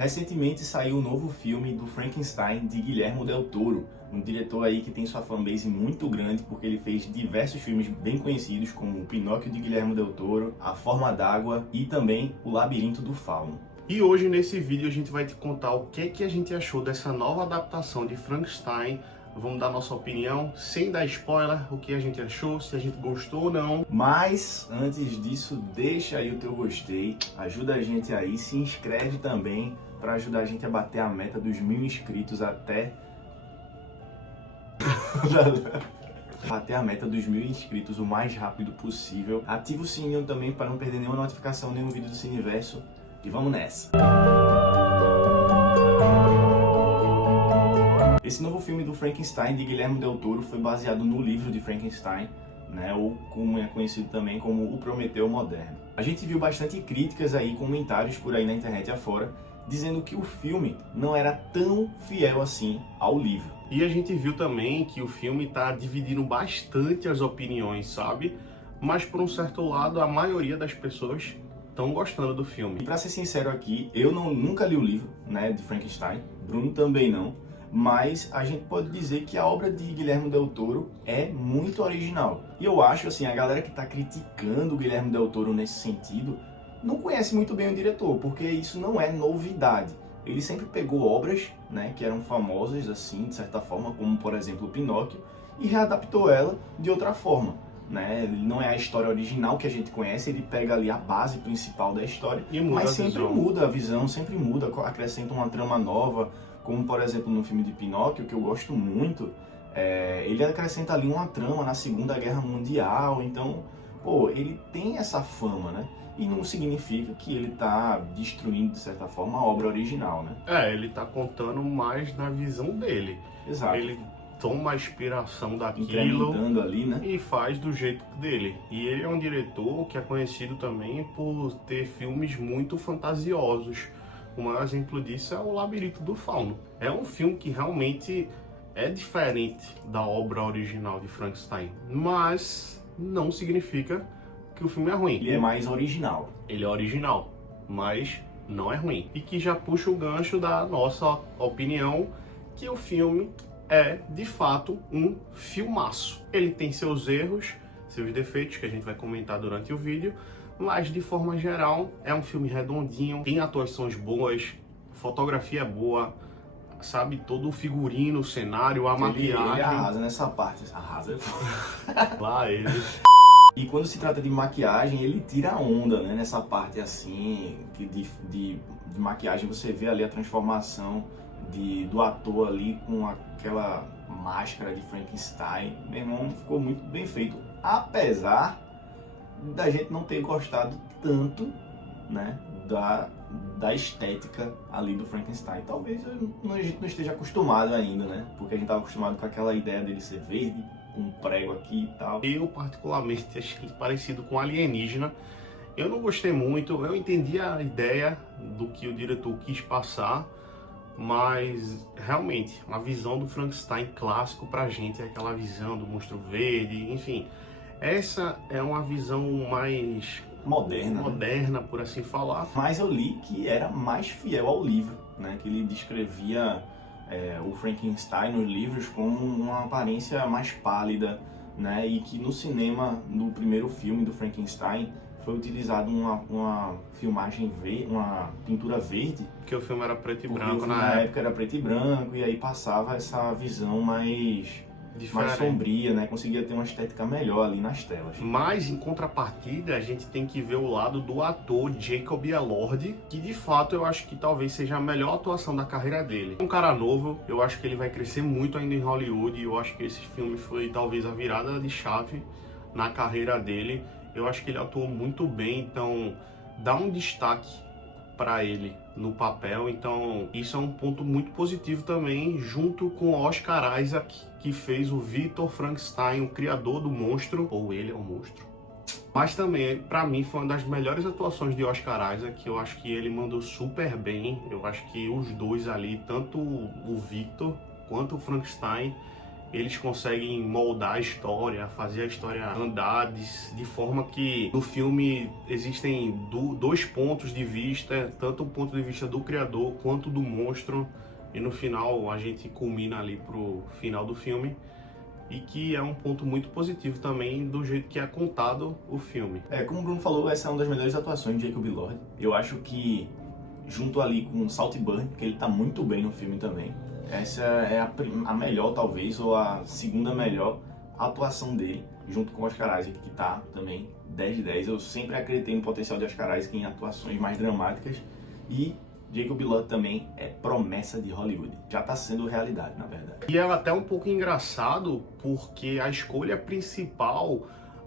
Recentemente saiu o novo filme do Frankenstein de Guillermo del Toro, um diretor aí que tem sua fanbase muito grande porque ele fez diversos filmes bem conhecidos como o Pinóquio de Guillermo del Toro, A Forma d'Água e também O Labirinto do Fauno. E hoje nesse vídeo a gente vai te contar o que a gente achou dessa nova adaptação de Frankenstein. Vamos dar nossa opinião, sem dar spoiler, o que a gente achou, se a gente gostou ou não. Mas, antes disso, deixa aí o teu gostei, ajuda a gente aí, se inscreve também para ajudar a gente a bater a meta dos 1000 inscritos até... bater a meta dos 1000 inscritos o mais rápido possível. Ativa o sininho também para não perder nenhuma notificação, nenhum vídeo do Cineverso. E vamos nessa! Esse novo filme do Frankenstein de Guillermo del Toro foi baseado no livro de Frankenstein, né, ou como é conhecido também como o Prometeu Moderno. A gente viu bastante críticas aí, comentários por aí na internet afora, dizendo que o filme não era tão fiel assim ao livro. E a gente viu também que o filme tá dividindo bastante as opiniões, sabe? Mas por um certo lado, a maioria das pessoas estão gostando do filme. E pra ser sincero aqui, eu nunca li o livro, né, de Frankenstein, Bruno também não. Mas a gente pode dizer que a obra de Guillermo del Toro é muito original. E eu acho assim, a galera que está criticando o Guillermo del Toro nesse sentido não conhece muito bem o diretor, porque isso não é novidade. Ele sempre pegou obras, né, que eram famosas assim, de certa forma, como por exemplo o Pinóquio, e readaptou ela de outra forma. Né? Ele não é a história original que a gente conhece, ele pega ali a base principal da história, mas sempre muda a visão, sempre muda, acrescenta uma trama nova, como por exemplo no filme de Pinóquio, que eu gosto muito, ele acrescenta ali uma trama na Segunda Guerra Mundial, então, pô, ele tem essa fama, né? E não significa que ele tá destruindo, de certa forma, a obra original, né? Ele tá contando mais na visão dele. Exato. Ele toma a inspiração daquilo incrementando ali, né? E faz do jeito dele. E ele é um diretor que é conhecido também por ter filmes muito fantasiosos. O maior exemplo disso é O Labirinto do Fauno. É um filme que realmente é diferente da obra original de Frankenstein, mas não significa que o filme é ruim. Ele é mais original. Ele é original, mas não é ruim. E que já puxa o gancho da nossa opinião que o filme é, de fato, um filmaço. Ele tem seus erros, seus defeitos, que a gente vai comentar durante o vídeo, mas, de forma geral, é um filme redondinho, tem atuações boas, fotografia boa, sabe? Todo o figurino, o cenário, a maquiagem. Ele arrasa nessa parte. Arrasa. Lá ele. E quando se trata de maquiagem, ele tira a onda, né? Nessa parte assim, que de maquiagem você vê ali a transformação do ator ali com aquela máscara de Frankenstein. Meu irmão, ficou muito bem feito. Apesar da gente não ter gostado tanto, né, da estética ali do Frankenstein. Talvez a gente não esteja acostumado ainda, né? Porque a gente estava acostumado com aquela ideia dele ser verde, com um prego aqui e tal. Eu, particularmente, achei ele parecido com alienígena. Eu não gostei muito, eu entendi a ideia do que o diretor quis passar, mas realmente a visão do Frankenstein clássico pra gente é aquela visão do monstro verde, enfim. Essa é uma visão mais moderna, por assim falar. Mas eu li que era mais fiel ao livro, né? Que ele descrevia o Frankenstein nos livros como uma aparência mais pálida, né? E que no cinema, no primeiro filme do Frankenstein, foi utilizado uma filmagem verde, uma pintura verde. Porque o filme era preto e branco na época era preto e branco, e aí passava essa visão mais sombria, né? Conseguia ter uma estética melhor ali nas telas. Mas, em contrapartida, a gente tem que ver o lado do ator Jacob Elord, que de fato eu acho que talvez seja a melhor atuação da carreira dele. Um cara novo, eu acho que ele vai crescer muito ainda em Hollywood, e eu acho que esse filme foi talvez a virada de chave na carreira dele. Eu acho que ele atuou muito bem, então dá um destaque para ele no papel, então isso é um ponto muito positivo também, junto com Oscar Isaac, que fez o Victor Frankenstein, o criador do monstro, ou ele é o monstro. Mas também, para mim, foi uma das melhores atuações de Oscar Isaac, eu acho que ele mandou super bem, eu acho que os dois ali, tanto o Victor quanto o Frankenstein, eles conseguem moldar a história, fazer a história andar de forma que no filme existem dois pontos de vista, tanto o ponto de vista do criador quanto do monstro, e no final a gente culmina ali pro final do filme, e que é um ponto muito positivo também do jeito que é contado o filme. Como o Bruno falou, essa é uma das melhores atuações de Jacob Elord. Eu acho que, junto ali com Saltburn, que ele tá muito bem no filme também, essa é a melhor, talvez, ou a segunda melhor atuação dele, junto com o Oscar Isaac, que tá também 10 de 10. Eu sempre acreditei no potencial de Oscar Isaac em atuações mais dramáticas, e Jacob Elord também é promessa de Hollywood. Já tá sendo realidade, na verdade. E é até um pouco engraçado, porque a escolha principal,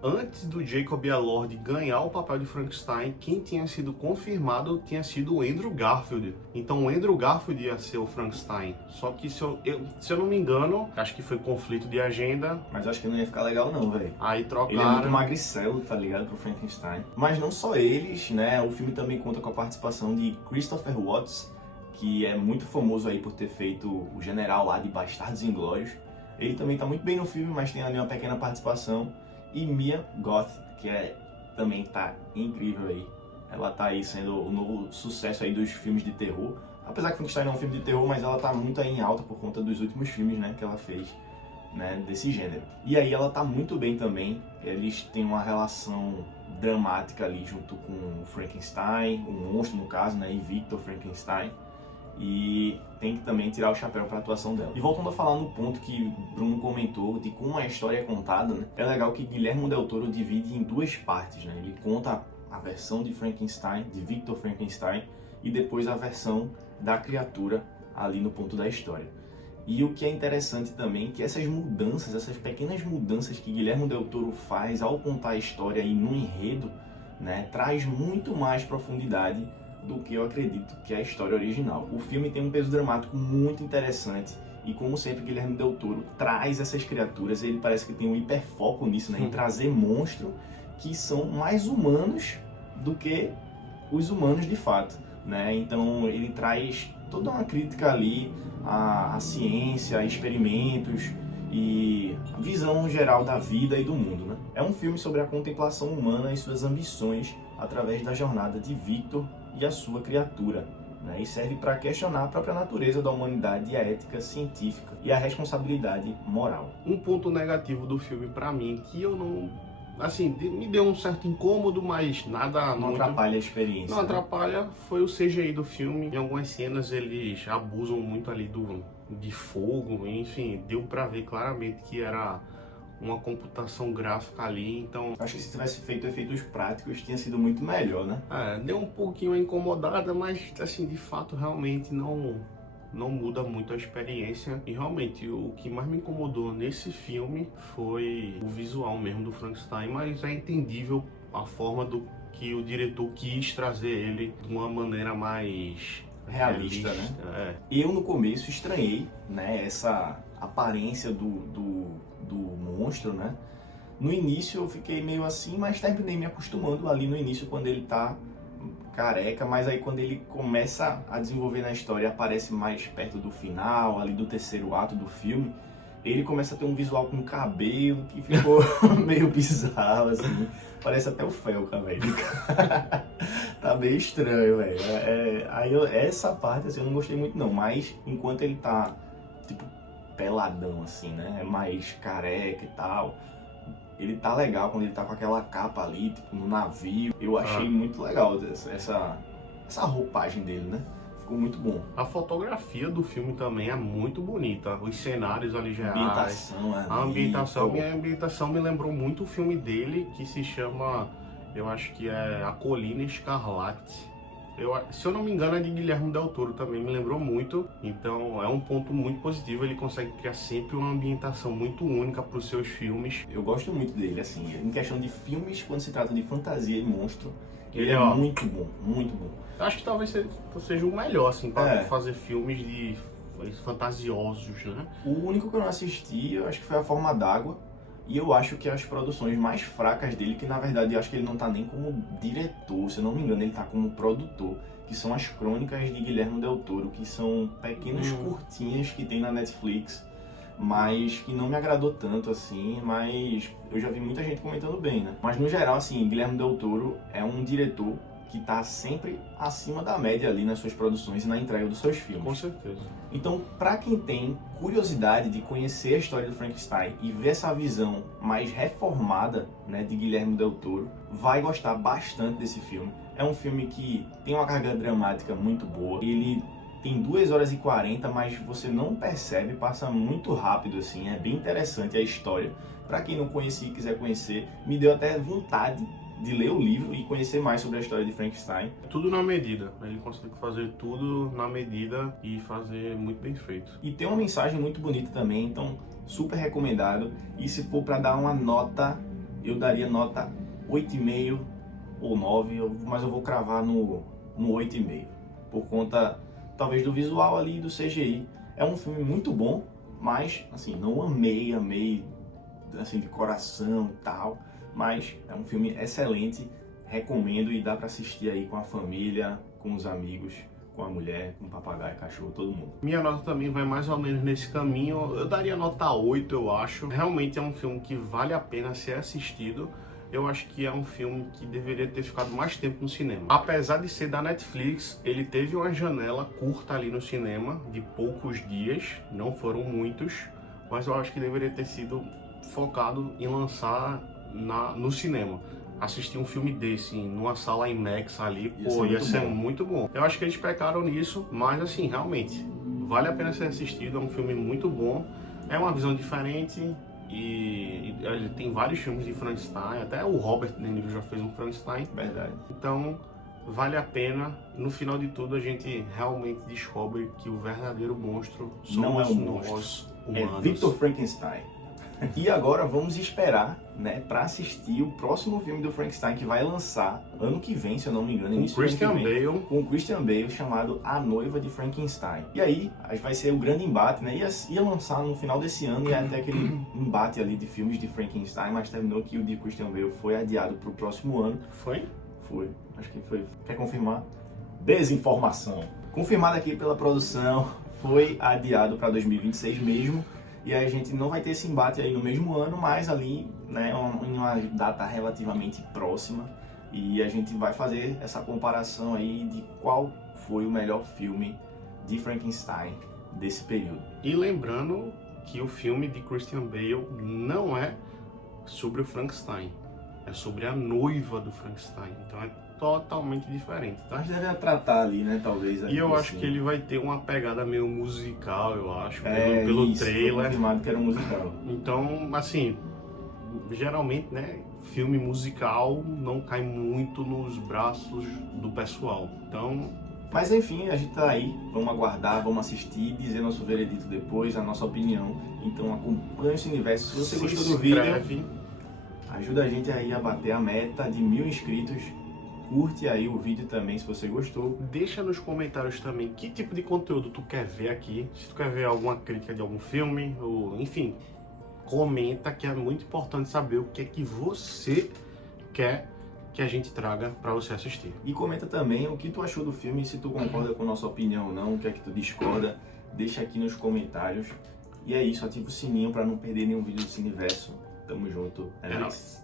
antes do Jacob Elord ganhar o papel de Frankenstein, quem tinha sido confirmado tinha sido o Andrew Garfield. Então o Andrew Garfield ia ser o Frankenstein. Só que se eu não me engano, acho que foi conflito de agenda. Mas acho que não ia ficar legal não, velho. Aí trocaram. Ele é muito magricelo, tá ligado, pro Frankenstein. Mas não só eles, né? O filme também conta com a participação de Christopher Watts, que é muito famoso aí por ter feito o general lá de Bastardos Inglórios. Ele também tá muito bem no filme, mas tem ali uma pequena participação. E Mia Goth, que também tá incrível aí. Ela tá aí sendo o novo sucesso aí dos filmes de terror. Apesar que Frankenstein não é um filme de terror, mas ela tá muito aí em alta por conta dos últimos filmes, né, que ela fez, né, desse gênero. E aí ela tá muito bem também. Eles têm uma relação dramática ali junto com o Frankenstein, o monstro no caso, né, e Victor Frankenstein. E tem que também tirar o chapéu para a atuação dela. E voltando a falar no ponto que Bruno comentou de como a história é contada, né? É legal que Guillermo del Toro divide em duas partes, né? Ele conta a versão de Frankenstein, de Victor Frankenstein, e depois a versão da criatura ali no ponto da história. E o que é interessante também é que essas mudanças, essas pequenas mudanças que Guillermo del Toro faz ao contar a história e no enredo, né, traz muito mais profundidade do que eu acredito que é a história original. O filme tem um peso dramático muito interessante e, como sempre, Guillermo del Toro traz essas criaturas. Ele parece que tem um hiperfoco nisso, né, em trazer monstros que são mais humanos do que os humanos de fato, né? Então ele traz toda uma crítica ali à ciência, a experimentos e a visão geral da vida e do mundo, né? É um filme sobre a contemplação humana e suas ambições através da jornada de Victor e a sua criatura, né? E serve para questionar a própria natureza da humanidade e a ética científica e a responsabilidade moral. Um ponto negativo do filme para mim, que eu não... assim, me deu um certo incômodo, mas nada não muito... atrapalha a experiência. Não né? atrapalha, foi o CGI do filme. Em algumas cenas eles abusam muito ali de fogo, enfim, deu para ver claramente que era uma computação gráfica ali, então... Acho que se tivesse feito efeitos práticos tinha sido muito melhor, né? deu um pouquinho incomodada, mas assim, de fato, realmente não muda muito a experiência. E realmente, o que mais me incomodou nesse filme foi o visual mesmo do Frankenstein, mas é entendível a forma do que o diretor quis trazer ele de uma maneira mais realista, né? Eu no começo estranhei, né, essa aparência do monstro, né? No início eu fiquei meio assim, mas terminei me acostumando ali no início quando ele tá careca, mas aí quando ele começa a desenvolver na história, aparece mais perto do final, ali do terceiro ato do filme, ele começa a ter um visual com cabelo que ficou meio bizarro, assim. Parece até o Felca, velho. Tá meio estranho, velho. Essa parte, assim, eu não gostei muito, não. Mas, enquanto ele tá, tipo, peladão, assim, né? Mais careca e tal. Ele tá legal quando ele tá com aquela capa ali, tipo, no navio. Eu achei muito legal essa roupagem dele, né? Ficou muito bom. A fotografia do filme também é muito bonita. Os cenários ali gerais. A ambientação me lembrou muito o filme dele, que se chama, eu acho que é A Colina Escarlate. Se eu não me engano é de Guillermo del Toro também, me lembrou muito. Então é um ponto muito positivo, ele consegue criar sempre uma ambientação muito única para os seus filmes. Eu gosto muito dele, assim, em questão de filmes, quando se trata de fantasia e monstro, ele é muito bom, muito bom. Eu acho que talvez seja o melhor, assim, para fazer filmes fantasiosos, né? O único que eu não assisti, eu acho que foi A Forma d'Água. E eu acho que as produções mais fracas dele, que na verdade eu acho que ele não tá nem como diretor, se eu não me engano, ele tá como produtor, que são as Crônicas de Guillermo del Toro, que são pequenos curtinhas que tem na Netflix. mas que não me agradou tanto assim, mas eu já vi muita gente comentando bem, né? Mas no geral, assim, Guilherme Del Toro é um diretor que tá sempre acima da média ali nas suas produções e na entrega dos seus filmes. Com certeza. Então, para quem tem curiosidade de conhecer a história do Frankenstein e ver essa visão mais reformada, né, de Guilherme Del Toro, vai gostar bastante desse filme. É um filme que tem uma carga dramática muito boa. Ele tem 2 horas e 40, mas você não percebe, passa muito rápido assim. É bem interessante a história. Para quem não conhecia e quiser conhecer, me deu até vontade de ler o livro e conhecer mais sobre a história de Frankenstein. Tudo na medida. Ele consegue fazer tudo na medida e fazer muito bem feito. E tem uma mensagem muito bonita também, então super recomendado. E se for para dar uma nota, eu daria nota 8,5 ou 9, mas eu vou cravar no 8,5. Por conta, talvez, do visual ali e do CGI. É um filme muito bom, mas, assim, não amei, assim, de coração e tal. Mas é um filme excelente, recomendo e dá para assistir aí com a família, com os amigos, com a mulher, com o papagaio, cachorro, todo mundo. Minha nota também vai mais ou menos nesse caminho, eu daria nota 8, eu acho. Realmente é um filme que vale a pena ser assistido. Eu acho que é um filme que deveria ter ficado mais tempo no cinema. Apesar de ser da Netflix, ele teve uma janela curta ali no cinema, de poucos dias, não foram muitos, mas eu acho que deveria ter sido focado em lançar no cinema. Assistir um filme desse numa sala IMAX ali, ia ser muito bom. Eu acho que eles pecaram nisso, mas assim, realmente, vale a pena ser assistido, é um filme muito bom, é uma visão diferente e ele tem vários filmes de Frankenstein, até o Robert De Niro já fez um Frankenstein. Verdade. Então, vale a pena. No final de tudo, a gente realmente descobre que o verdadeiro monstro somos não é um nós, monstro, humanos. é Victor Frankenstein. E agora vamos esperar, né, para assistir o próximo filme do Frankenstein que vai lançar ano que vem, se eu não me engano, Com Christian Bale, com o Christian Bale, chamado A Noiva de Frankenstein. E aí vai ser o grande embate, né? Ia lançar no final desse ano e até aquele embate ali de filmes de Frankenstein, mas terminou que o de Christian Bale foi adiado para o próximo ano. Foi? Foi, acho que foi. Quer confirmar? Desinformação. Confirmado aqui pela produção, foi adiado para 2026 mesmo. E aí a gente não vai ter esse embate aí no mesmo ano, mas ali, né, em uma data relativamente próxima. E a gente vai fazer essa comparação aí de qual foi o melhor filme de Frankenstein desse período. E lembrando que o filme de Christian Bale não é sobre o Frankenstein, é sobre a noiva do Frankenstein. Então é totalmente diferente, tá? Mas deve tratar ali, né, talvez. E eu acho que ele vai ter uma pegada meio musical, eu acho, pelo isso, trailer. Foi confirmado que era um musical. Então, assim, geralmente, né, filme musical não cai muito nos braços do pessoal. Então, mas enfim, a gente tá aí, vamos aguardar, vamos assistir, dizer nosso veredito depois, a nossa opinião. Então acompanhe esse universo. Se você gostou do vídeo, ajuda a gente aí a bater a meta de 1000 inscritos. Curte aí o vídeo também se você gostou. Deixa nos comentários também que tipo de conteúdo tu quer ver aqui. Se tu quer ver alguma crítica de algum filme, ou enfim, comenta, que é muito importante saber o que é que você quer que a gente traga para você assistir. E comenta também o que tu achou do filme, se tu concorda com a nossa opinião ou não, o que é que tu discorda, deixa aqui nos comentários. E é isso, ativa o sininho para não perder nenhum vídeo do Cineverso. Tamo junto, é nóis.